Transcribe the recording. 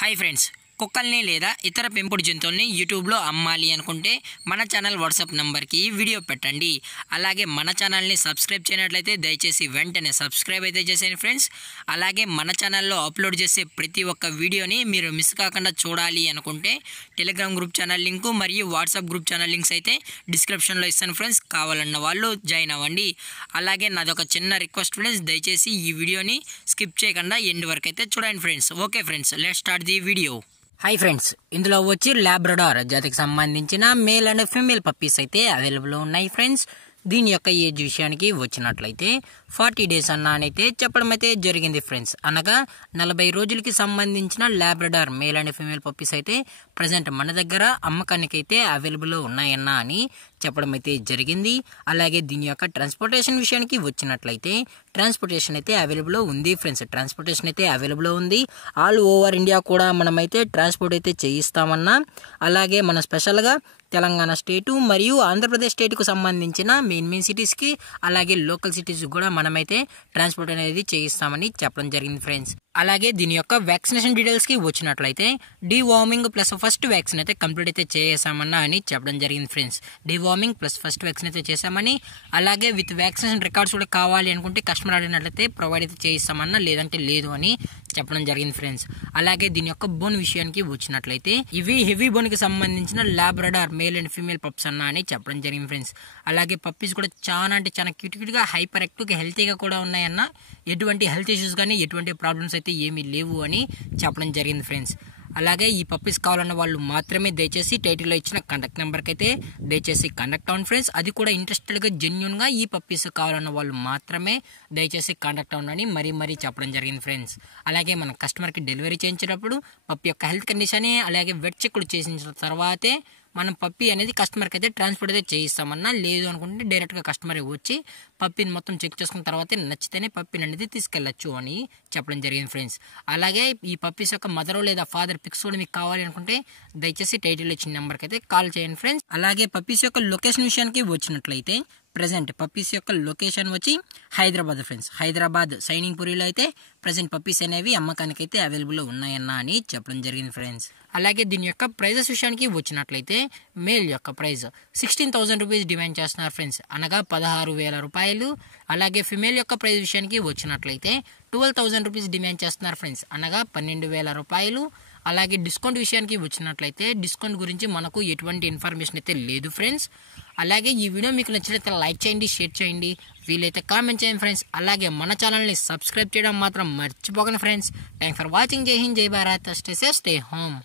Hi friends, కుక్కల్ని లేదా ఇతర పెంపుడు జంతువుల్ని యూట్యూబ్లో అమ్మాలి అనుకుంటే మన ఛానల్ వాట్సాప్ నెంబర్కి వీడియో పెట్టండి. అలాగే మన ఛానల్ని సబ్స్క్రైబ్ చేయనట్లయితే దయచేసి వెంటనే సబ్స్క్రైబ్ అయితే చేసేయండి ఫ్రెండ్స్. అలాగే మన ఛానల్లో అప్లోడ్ చేసే ప్రతి ఒక్క వీడియోని మీరు మిస్ కాకుండా చూడాలి అనుకుంటే టెలిగ్రామ్ గ్రూప్ ఛానల్ లింకు మరియు వాట్సాప్ గ్రూప్ ఛానల్ లింక్స్ అయితే డిస్క్రిప్షన్లో ఇస్తాను ఫ్రెండ్స్. కావాలన్న వాళ్ళు జాయిన్ అవ్వండి. అలాగే నాది ఒక చిన్న రిక్వెస్ట్ ఫ్రెండ్స్, దయచేసి ఈ వీడియోని స్కిప్ చేయకుండా ఎండ్ వరకు అయితే చూడండి friends. Okay friends, let's start the video. Hi friends, ఇందులో వచ్చి లాబ్రడార్ జాతికి సంబంధించిన మేల్ అండ్ ఫీమేల్ పప్పీస్ అయితే అవైలబుల్ ఉన్నాయి ఫ్రెండ్స్. దీని యొక్క ఏజ్ విషయానికి వచ్చినట్లయితే 40 days అన్ననైతే చెప్పడం అయితే జరిగింది ఫ్రెండ్స్. అనగా 40 రోజులకి సంబంధించిన Labrador male and female puppies అయితే ప్రజెంట్ మన దగ్గర అమ్మకానికి అయితే అవైలబుల్ ఉన్నాయన్నా అని చెప్పడం అయితే జరిగింది. అలాగే దీని యొక్క ట్రాన్స్పోర్టేషన్ విషయానికి వచ్చినట్లయితే ట్రాన్స్పోర్టేషన్ అయితే అవైలబుల్ ఉంది ఫ్రెండ్స్. ట్రాన్స్పోర్టేషన్ అయితే అవైలబుల్ ఉంది. ఆల్ ఓవర్ ఇండియా కూడా మనమైతే ట్రాన్స్పోర్ట్ అయితే చేయిస్తామన్నా. అలాగే మన స్పెషల్గా తెలంగాణ స్టేటు మరియు ఆంధ్రప్రదేశ్ స్టేట్కు సంబంధించిన మెయిన్ సిటీస్కి అలాగే లోకల్ సిటీస్ కూడా మనమైతే ట్రాన్స్పోర్ట్ అనేది చేయిస్తామని చెప్పడం జరిగింది ఫ్రెండ్స్. అలాగే దీని యొక్క వ్యాక్సినేషన్ డీటెయిల్స్కి వచ్చినట్లయితే డీవార్మింగ్ ప్లస్ ఫస్ట్ వ్యాక్సిన్ అయితే కంప్లీట్ అయితే చేసామన్నా అని చెప్పడం జరిగింది friends. Deworming plus first vaccine అయితే చేసామని, అలాగే విత్ వ్యాక్సినేషన్ రికార్డ్స్ కూడా కావాలి అనుకుంటే కస్టమర్ అడిగినట్లయితే ప్రొవైడ్ అయితే చేయిస్తామన్నా, లేదంటే లేదు అని చెప్పడం జరిగింది ఫ్రెండ్స్. అలాగే దీని యొక్క బోన్ విషయానికి వచ్చినట్లయితే ఇవి హెవీ బోన్కి సంబంధించిన Labrador male and female pups అన్నా అని చెప్పడం జరిగింది ఫ్రెండ్స్. అలాగే పప్పీస్ కూడా చాలా అంటే చాలా క్యూట్గా హైపర్ యాక్టివ్గా హెల్తీగా కూడా ఉన్నాయన్న. ఎటువంటి హెల్త్ ఇష్యూస్ కానీ ఎటువంటి ప్రాబ్లమ్స్ అయితే ఏమీ లేవు అని చెప్పడం జరిగింది ఫ్రెండ్స్. అలాగే ఈ పప్పీస్ కావాలన్న వాళ్ళు మాత్రమే దయచేసి టైటిల్లో ఇచ్చిన కాంటాక్ట్ నెంబర్కి అయితే దయచేసి కాంటాక్ట్ అవ్వండి ఫ్రెండ్స్. అది కూడా ఇంట్రెస్టెడ్గా జెన్యున్గా ఈ పప్పీస్ కావాలన్న వాళ్ళు మాత్రమే దయచేసి కాంటాక్ట్ అవ్వండి మరీ చెప్పడం జరిగింది ఫ్రెండ్స్. అలాగే మన కస్టమర్కి డెలివరీ చేయించేటప్పుడు పప్పీ యొక్క హెల్త్ కండిషన్ అలాగే వెట్ చెక్లు చేసిన తర్వాతే మనం పప్పీ అనేది కస్టమర్కి అయితే ట్రాన్స్పోర్ట్ అయితే చేయిస్తామన్నా. లేదు అనుకుంటే డైరెక్ట్గా కస్టమర్ వచ్చి పప్పీని మొత్తం చెక్ చేసుకున్న తర్వాతే నచ్చితేనే పప్పీని అనేది తీసుకెళ్ళచ్చు అని చెప్పడం జరిగింది ఫ్రెండ్స్. అలాగే ఈ పప్పీస్ యొక్క మదర్ లేదా ఫాదర్ పిక్స్ కూడా మీకు కావాలి అనుకుంటే దయచేసి టైటిల్ ఇచ్చిన నెంబర్కి అయితే కాల్ చేయండి ఫ్రెండ్స్. అలాగే పప్పీస్ యొక్క లొకేషన్ విషయానికి వచ్చినట్లయితే ప్రజెంట్ పప్పీస్ యొక్క లొకేషన్ వచ్చి హైదరాబాద్ ఫ్రెండ్స్. హైదరాబాద్ సైనింగ్ పూరిలో అయితే ప్రజెంట్ పప్పీస్ అనేవి అమ్మకానికి అయితే అవైలబుల్ ఉన్నాయన్నా అని చెప్పడం జరిగింది ఫ్రెండ్స్. అలాగే దీని యొక్క ప్రైజెస్ విషయానికి వచ్చినట్లయితే మేల్ యొక్క ప్రైజ్ 16,000 రూపీస్ డిమాండ్ చేస్తున్నారు ఫ్రెండ్స్, అనగా 16,000 రూపాయలు. అలాగే ఫిమేల్ యొక్క ప్రైజ్ విషయానికి వచ్చినట్లయితే 12,000 రూపీస్ డిమాండ్ చేస్తున్నారు ఫ్రెండ్స్, అనగా 12,000 రూపాయలు. అలాగే డిస్కౌంట్ విషయానికి వచ్చినట్లయితే డిస్కౌంట్ గురించి మనకు ఎటువంటి ఇన్ఫర్మేషన్ అయితే లేదు ఫ్రెండ్స్. అలాగే ఈ వీడియో మీకు నచ్చినట్లయితే లైక్ చేయండి, షేర్ చేయండి, వీలైతే కామెంట్ చేయండి ఫ్రెండ్స్. అలాగే మన ఛానల్ని సబ్స్క్రైబ్ చేయడం మాత్రం మర్చిపోకండి ఫ్రెండ్స్. Thanks for watching. జై హింద్, జై Bharat, stay safe, stay home.